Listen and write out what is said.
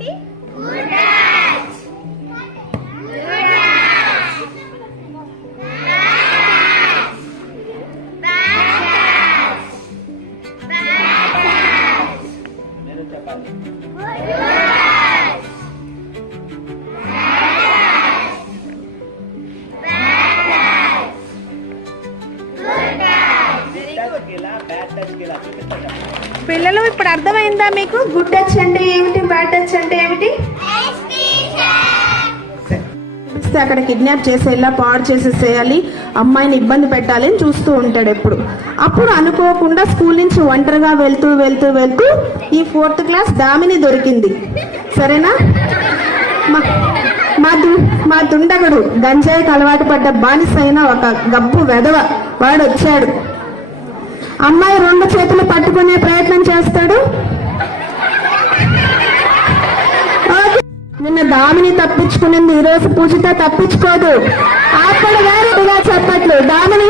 ఏమిటి? పిల్లలు ఇప్పుడు అర్థమైందా మీకు? గుడ్ టచ్ అంటే ఏమిటి, బ్యాడ్ టచ్ అంటే ఏమిటి? అక్కడ కిడ్నాప్ చేసేలా పాడు చేసేసేయాలి, అమ్మాయిని ఇబ్బంది పెట్టాలి అని చూస్తూ ఉంటాడు ఎప్పుడు. అప్పుడు అనుకోకుండా స్కూల్ నుంచి ఒంటరిగా వెళ్తూ వెళ్తూ వెళ్తూ ఈ 4th క్లాస్ దామిని దొరికింది. సరేనా? మా దుండగుడు గంజాయికి అలవాటు పడ్డ బానిస అయిన ఒక గబ్బు వెధవ వాడు వచ్చాడు. అమ్మాయి 2 చేతులు పట్టుకునే ప్రయత్నం చేస్తాడు. నిన్న దామిని తప్పించుకునేది, ఈ రోజు పూజిత తప్పించుకోదు. అప్పుడు వేరేగా చెప్పట్లు దామిని